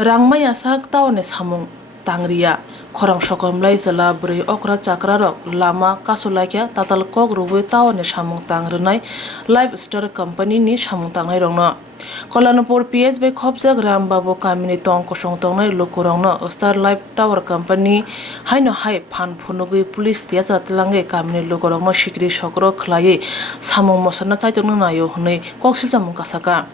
Rangmaya sak tawane samung tangriya khorang sokomlai sala bri okra chakrarok lama kasulakya tatal kok rubui tawane samung tangrunai lifestyle company ni samung tangnai rongno Kolanapur PSB khopjak Rambabu kamini tong kosong tongnai lukurongno Star Life Tower Company haino hai phan phunugui police tiasa tlange kamini lukurongno sikri sokro khlai samung mosana chaitong nayo hunai koksil jamung kasaka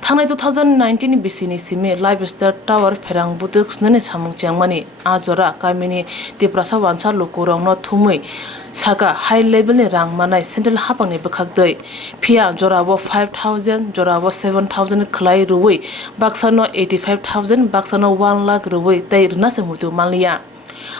Thangnai 2019 bisini sime Lifestyle Tower pherang butuk snane samung changmani ajora kamini tiprasa wansa lukurongno thumui Saka high level ni rang manai central hapang ni bekhakdei phia jorabo 5000 jorabo 7000 khlai ruwi baksano 85000 baksano 1 lakh ruwi tai rna se mutu manliya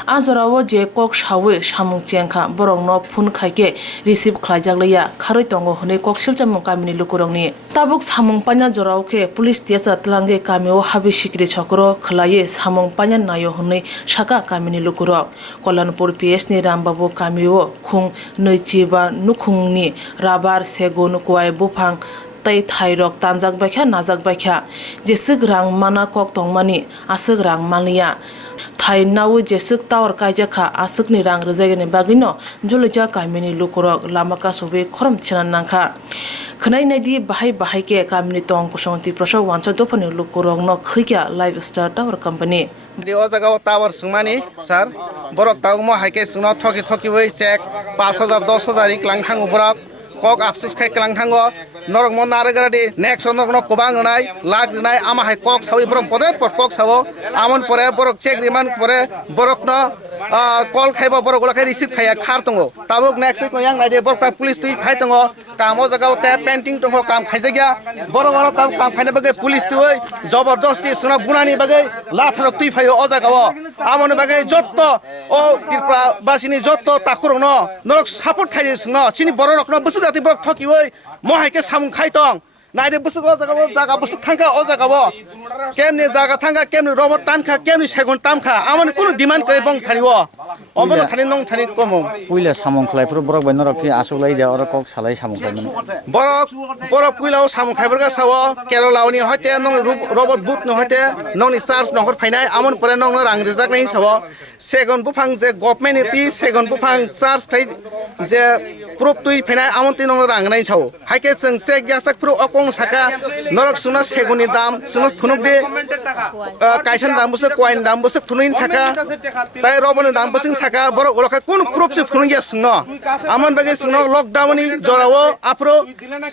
Ajorawo je kok shawe samung chengkha borongno phun khaike receive khlaijakleya kharoi tongo hune kok silchamung kamini lukurongni tabuk samung panya jorawke police tiasa tlange kameo habi sikri chokro khlaye samung panya nayo hune shaka kamini lukurok Kolanpur PS ni Rambabu kameo khung noichiba nukhungni rabar segun kwai bufang tai thairok tanjak baikha najak baikha jesik rang mana kok tongmani asuk rang maliya thai nawu jesik tower kaijaka asuk ni rang rejagani bagino juluja kamini lukurok lamaka sobe khorom chinan nangkha khnai naidi bahai ke kamini tong kusongti proso wancha dopani lukurok no khikya Lifestyle Tower Company di o jaga tower sungmani sir borok tawmo haike sungno thoki wei check 5000 10000 iklang thang borok kok absus khai klang thango norok mon naregradi next onok no kobang nai lag nai ama hai kok sawi borok pore kok sawo amon pore borok check riman pore borok no call khaiba borok ola khai receive khaya khar tongo tabuk next ko yang nai de borok police tui phai tongo kamo jaga te painting tongo kam khaijagya borok oro tam kam khaina bagai police tui jabardasti suna bunani bagai lathrok tui phayo o jaga o amon bagai jotto o tirpra basini jotto takurong no norok support khai sungno sini borok no busu jati borok thoki oi mo haike samung khai tong naide busu go jaga busu thangka o jaga bo kemni jaga thangka kemni robot tankha kemni segon tamkha amon kono demand kare bong thariwo omono thani nong thani komo puila samung khlai pur borok bai norok ki asulai de ora kok salai samung khai mane borok puilao samung khaiberga sawo kerolawni hoite nong robot boot no hoite nong ni charge nong hor phainai amon pore nong rang rijak nai sawo segon bufang je government ti segon bufang charge thai je proof tui phainai amon ti nong rang nai sawo haike jeng se gyasak pro okong saka norok suna segoni dam suna phunuk de kaisan dam busa coin dam busa phunin saka tai robon dam busing saka borok olokha kun proof se phunung ya sungno amon bage sungno lockdown ni jorawo apro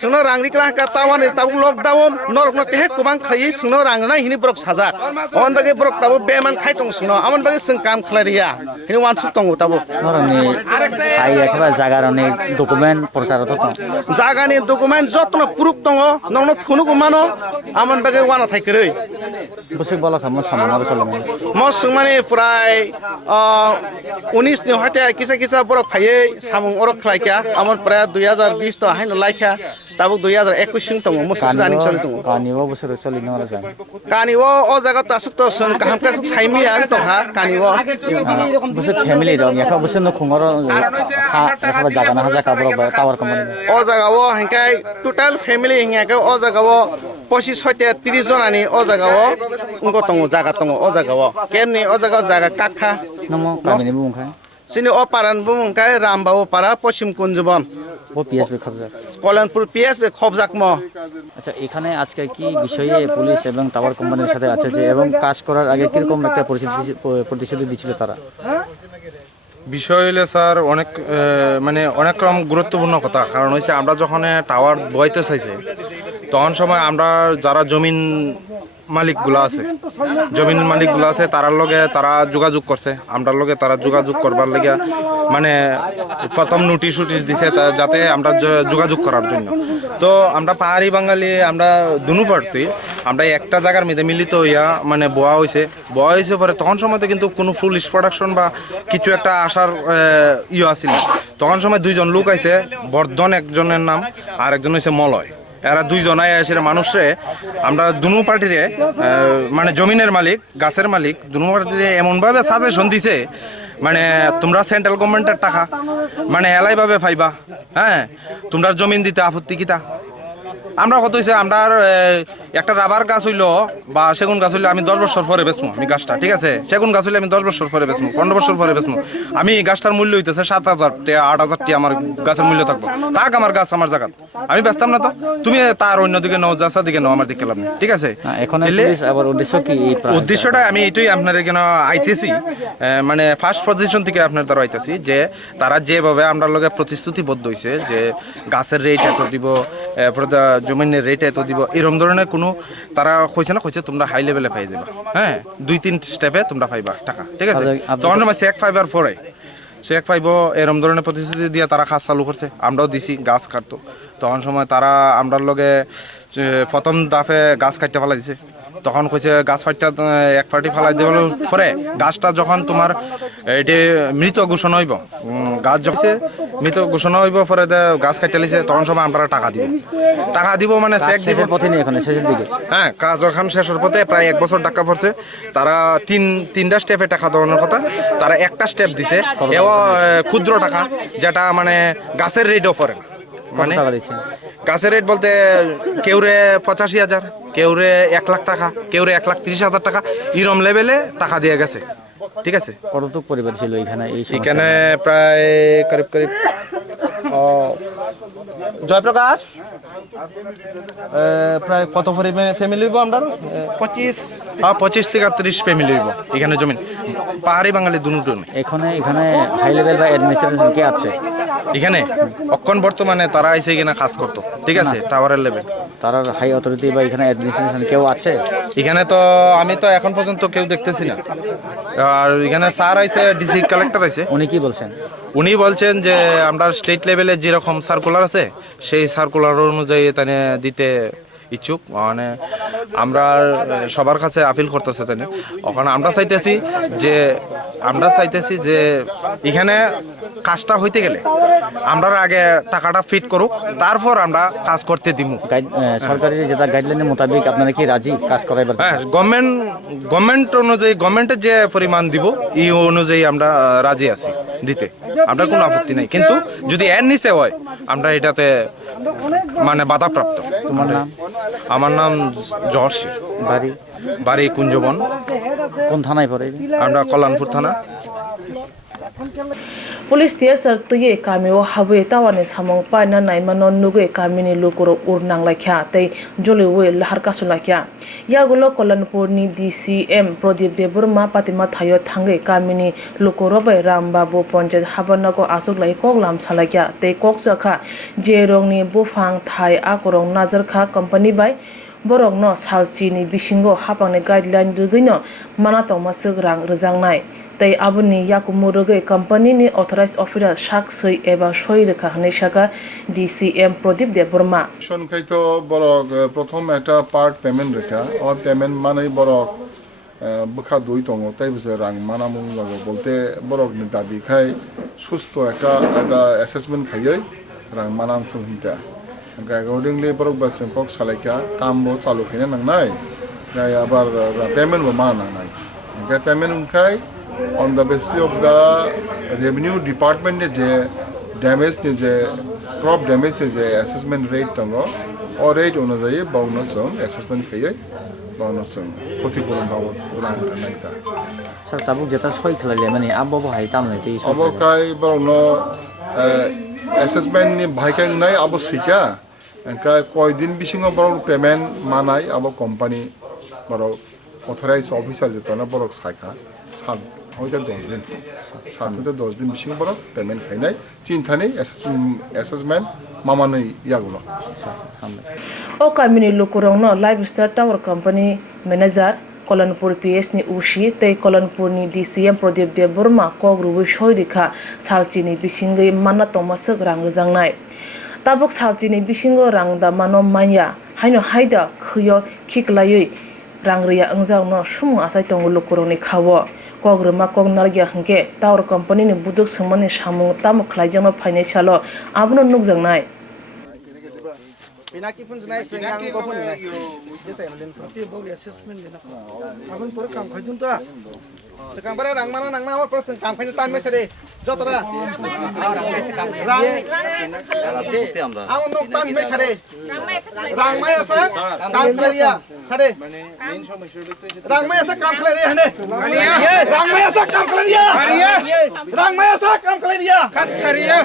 sungno rangri kla ka tawani tabu lockdown norok no te kubang khai sungno rang nai hini borok sajak amon bage borok tabu beman khai tong sungno amon bage sung kam khlariya hini wan suk tong tabu noroni ai ekba jaga roni document prochar to jaga ni document jotno proof tongo nongno phunuk mano amon bage wana thai krei busik bola kham samung aro salame mo sungmani prai 19 ni hote kisa borok phaiye samung orok khlaikya amon prai 2020 to haino laikya tabu 2021 sing tongo mo sujani choli tongo kaniwo busir choli nora jan kaniwo o jaga tasuk to sun kaham ka saimi an to ha kaniwo busik family ro yakha busik no khongoro ha ekba jaga na haja kabro tower company o jaga wo hankai total family hingya ka o jaga wo 25 hote 30 jonani o jaga wo ungo tongo jaga tongo o jaga wo kemni o jaga kakha namo kamini bungkhai sini o paran bungkai Rambabu para Paschim Kunjaban O PSB খবজাক Kalyanpur PSB খবজাক ম আচ্ছা এখানে আজকে কি বিষয়ে police এবং tower কোম্পানির সাথে আছে যে এবং কাজ করার আগে কি রকম একটা প্রতিশ্রুতি দিছিল তারা বিষয় হইলে স্যার অনেক রকম গুরুত্বপূর্ণ কথা কারণ হইছে আমরা যখন টাওয়ার বইতে চাইছে তখন সময় আমরা যারা জমিন মালিকগুলো আছে তারার লগে তারা যোগাযোগ করছে আমরার লগে তারা যোগাযোগ করবার লাগে মানে প্রথম নোটিশ দিছে যাতে আমরা যোগাযোগ করার জন্য তো আমরা পাহাড়ি বাঙালি আমরা দুনু প্রার্থী আমরা একটা জায়গার মধ্যে মিলিত হইয়া মানে বোয়া হয়েছে পরে তখন সময় কিন্তু কোনো পুলিশ প্রোডাকশন বা কিছু একটা আসার আসিল তখন সময় দুইজন লোক আইছে বর্ধন একজনের নাম আর একজন হয়েছে মলয় এরা দুইজন এসে মানুষে আমরা দুনো পার্টিরে মানে জমিনের মালিক গাছের মালিক দুনো পার্টিরে এমনভাবে সাজেশন দিছে মানে তোমরা সেন্ট্রাল গভর্নমেন্টের টাকা মানে এলাইভাবে পাইবা হ্যাঁ তোমরা জমিন দিতে আপত্তি কিতা আমরা কত হয়েছে আমরা একটা রাবার গাছ হইলো বা সেগুন গাছ হইলে আমি 10 বছর পরে বেচবো আমি গাছটা, ঠিক আছে? সেগুন গাছ হইলে আমি 10 বছর পরে বেচবো, 15 বছর পরে বেচবো। আমি এই গাছটার মূল্য হইতেছে 7,000 টাকা, 8,000 টাকা আমার গাছের মূল্য থাকবো। তাক আমার গাছ আমার জায়গা, আমি বেচতাম না তো। তুমি তার অন্যদিকে নাও, যাচ্ছা দিকে নাও, আমার দিকে লাভ নেই, ঠিক আছে? এখন তাহলে পুলিশ আবার উদ্দেশ্য কি এই উদ্দেশ্যটা আমি এটাই আপনার এখানে আইতেছি, মানে ফার্স্ট পজিশন থেকে আপনার দ্বারা আইতেছি যে তারা যেভাবে আমরা লগে প্রতিশ্রুতিবদ্ধ হয়েছে যে গাছের রেট এত দিব, এরপরে জমিনের রেট এত দিব, এরকম ধরনের কোনো তারা কইছে তোমরা হাই লেভেলে পাই যাবা, হ্যাঁ 2-3 স্টেপে তোমরা পাইবা টাকা, ঠিক আছে? তখন আমার চেক পাইবার পরে চেক পাইব এরকম ধরনের প্রতিশ্রুতি দিয়ে তারা কাজ চালু করছে, আমরাও দিছি গাছ কাটতো। তখন সময় তারা আমরার লগে প্রথম দাফে গাছ কাটতে ফেলা দিছে, তখন কইছে গাছ ফাইটটা এক পার্টি ফেলাই দেওয়ার পরে গাছটা যখন তোমার এটি মৃত ঘোষণা হইব, গাছ যখন মৃত ঘোষণা হইব পরে গাছ কাটতে লিছে, তখন সময় আমরা টাকা দিব মানে চেক দিব পথে নেই এখন শেষের দিকে। হ্যাঁ, কাজ যখন শেষের পথে প্রায় 1 বছর টাকা পড়ছে, তারা তিনটা স্টেপে টাকা দেওয়ানোর কথা, তারা একটা স্টেপ দিছে এও ক্ষুদ্র টাকা, যেটা মানে গাছের রেটও পড়ে না। মানে গাছের রেট বলতে কেউরে 85,000, কেউরে 1 লাখ টাকা, কেউরে 1,30,000 টাকা, এরম লেভেলে টাকা দিয়ে গেছে, ঠিক আছে? কতটুক পরিবার ছিল এখানে? এখানে প্রায় করিব জয়প্রকাশ প্রায় কত ফ্যামিলি হইব আমরা? 25 থেকে 30 ফ্যামিলি হইব এখানে জমিন, পাহাড়ি বাঙালি দুটো। এখানে হাই লেভেল বা অ্যাডমিনিস্ট্রেশন কে আছে এখানে? অক্ষণ বর্তমানে তারা আইসে এখানে কাজ করতো, ঠিক আছে? টাওয়ারের লেভেল তারা হাই অথরিটি বা এখানে অ্যাডমিনিস্ট্রেশন কেউ আছে? এখানে তো আমি তো এখন পর্যন্ত কেউ দেখতেছি না। আর এখানে স্যার আইছে, ডিসি কালেক্টর আইছে। উনি কি বলছেন? উনি বলছেন যে আমরা স্টেট লেভেলে যেরকম সার্কুলার আছে সেই সার্কুলার অনুযায়ী তানে দিতে ইচ্ছুক, মানে আমরা সবার কাছে আপিল করতেছে তানে। ওখানে আমরা চাইতেছি যে এখানে কাজটা হইতে গেলে আমরা আগে টাকাটা ফিট করুক, তারপর আমরা কাজ করতে দিব। সরকারি যেটা গাইডলাইনের মোতাবেক আপনারা কি রাজি কাজ করাইবার? হ্যাঁ, গভর্নমেন্ট অনুযায়ী, গভর্নমেন্টের যে পরিমাণ দিব এই অনুযায়ী আমরা রাজি আছি দিতে, আমরা কোনো আপত্তি নাই। কিন্তু যদি এর নিচে হয় আমরা এটাতে মানে বাধাপ্রাপ্ত। তোমার নাম? আমার নাম জহর। বাড়ি কুঞ্জবন। কোন থানায় পড়ে? আমরা কল্যাণপুর থানা। পুলিশ তিয়া সারতুয়ে কামিও হাবে তাওয়ানে সামং পাইনা নাইমানো নুগে কামিনি লুকুরো উর নাংলাখ্যা তাই জলিওয়ে লাহার কাসুলাখ্যা ইয়াগুলো কল্যাণপুরনি ডিসিএম প্রদীপ দেববর্মা পাতিমা থাইও থাঙ্গে কামিনি লুকুরো বাই রামবাবু পঞ্চায়েত হাবানগো আসুকলাই কগলাম সালাখ্যা তাই ককজাখা যে রংনি বুফাং থাই আকরং নাজারখা কোম্পানি বাই borok no salchini bisingo hapangni guideline rugino manatongmasuk rang rejangnaय tei aboni yakumuruge company ni authorized officer saksoi eba soi rekha hne saka DCM Pradip Deborma সংখ্যাইতো বড়ক প্রথম একটা পার্ট পেমেন্ট রেখা ও পেমেন্ট মানে বড়ক বখা দুই দङ তাই বুঝে রাং মানামুং লাগো বলতে বড়ক নি দাবি খাই সুস্থ একটা assessment খাইयै Rang Manam থুহিতা accordingly borok ba sengkok salaika kambo chalu khine nangnai gai abar payment bo mana nangnai gai payment unkai on the basis of the revenue department je damage ni je crop damage ni je assessment rate tango or rate অনুযায়ী বাউন্ন song assessment খাইয়ে বাউন্ন song ক্ষতিপূরণ বাবদ উড়ান নাইতা sir তাবুক যেটা সই খেলাইলে মানে আবহাওয়া হাই তাম নাই এই অবকাই বরং assessment ni bhaikang nai abo sika কয়দিন বিসিঙো বড় পেমেন্ট মানাই আবার কোম্পানি বড় অথরাইজ অফিসার যেত না বড় শাখা 7 হইতে 10 দিন 7 হইতে 10 দিন বিসিঙো বড় পেমেন্ট খাইনাই চিন্তানি অ্যাসেসমেন্ট মামানি ইয়াগুলো o kamini lukurong no lifestyle tower company manager Kolanpur PS ni ushi tei Kolanpur ni DCM Pradip Deborma kogruwi soirikha salchini bisingai manatongmasuk rang rejangnai tabuk salchini bisingo rang da mano manya haino haida khyo khiklayui rang riya angjang no sumu asai tongu lukurong ni khawo kogruma kognargya hangke tower company ni buduk sangmani samung tam khlaijang no financial abno nukjangnai pinaki pun jenai sengang ko pun ni jese melin sekang bare rang mana nang na por sekang phai tan me sade jotora rang amon nok tan me sade rang mai asa kam khaliya sade rang mai asa kam khaliya hane rang mai asa kam khaliya rang mai asa kam khaliya khas khariya